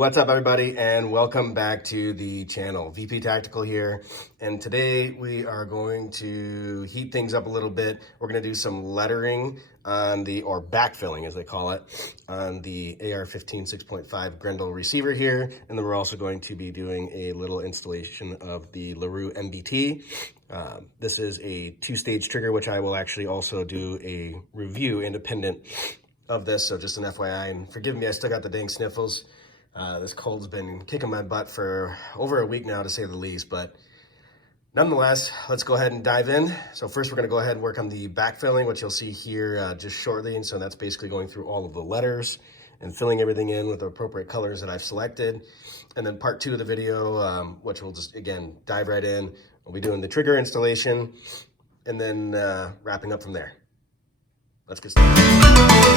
What's up, everybody, and welcome back to the channel. VP Tactical here, and today we are going to heat things up a little bit. We're going to do some lettering on the, or backfilling as they call it, on the AR-15 6.5 Grendel receiver here, and then we're also going to be doing a little installation of the Larue MBT. This is a two-stage trigger, which I will actually also do a review independent of this, so just an FYI, and forgive me, I still got the dang sniffles. This cold's been kicking my butt for over a week now, to say the least, but nonetheless, let's go ahead and dive in. So first we're going to go ahead and work on the backfilling, which you'll see here just shortly. And so that's basically going through all of the letters and filling everything in with the appropriate colors that I've selected. And then part two of the video, which we'll just, again, dive right in. We'll be doing the trigger installation and then wrapping up from there. Let's get started.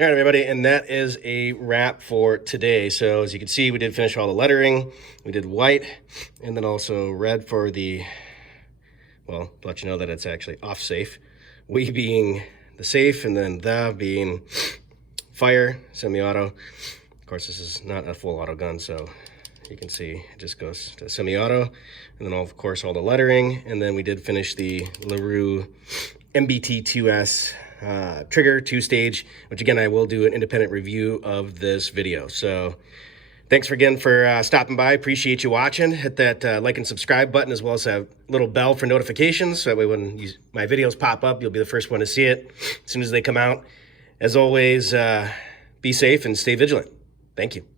All right, everybody, and that is a wrap for today. So as you can see, we did finish all the lettering. We did white and then also red for the, well, to let you know that it's actually off safe. We being the safe, and then the being fire, semi-auto. Of course, this is not a full auto gun, so you can see it just goes to semi-auto. And then, of course, all the lettering. And then we did finish the Larue MBT2S trigger two-stage, which again I will do an independent review of this video. So thanks again for stopping by. Appreciate you watching. Hit that like and subscribe button, as well as a little bell for notifications, so that way when my videos pop up, you'll be the first one to see it as soon as they come out. As always, be safe and stay vigilant. Thank you.